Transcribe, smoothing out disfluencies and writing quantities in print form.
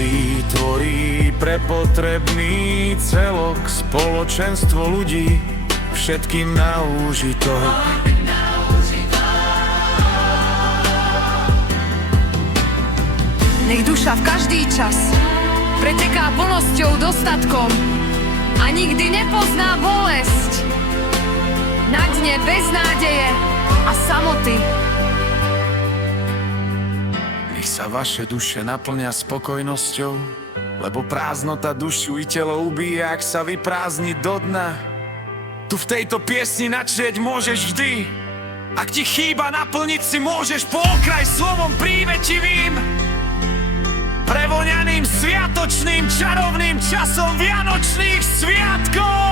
Každý tvorí pre potrebný celok, spoločenstvo ľudí, všetkým na úžitok. Nech duša v každý čas preteká plnosťou, dostatkom a nikdy nepozná bolesť. Na dne beznádeje a samoty. Nech sa vaše duše naplňa spokojnosťou, lebo prázdnota dušu i telo ubíja, ak sa vyprázdni do dna. Tu v tejto piesni načrieť môžeš vždy. Ak ti chýba naplniť si môžeš po okraj slovom prívetivým, prevoňaným sviatočným čarovným časom vianočných sviatkov.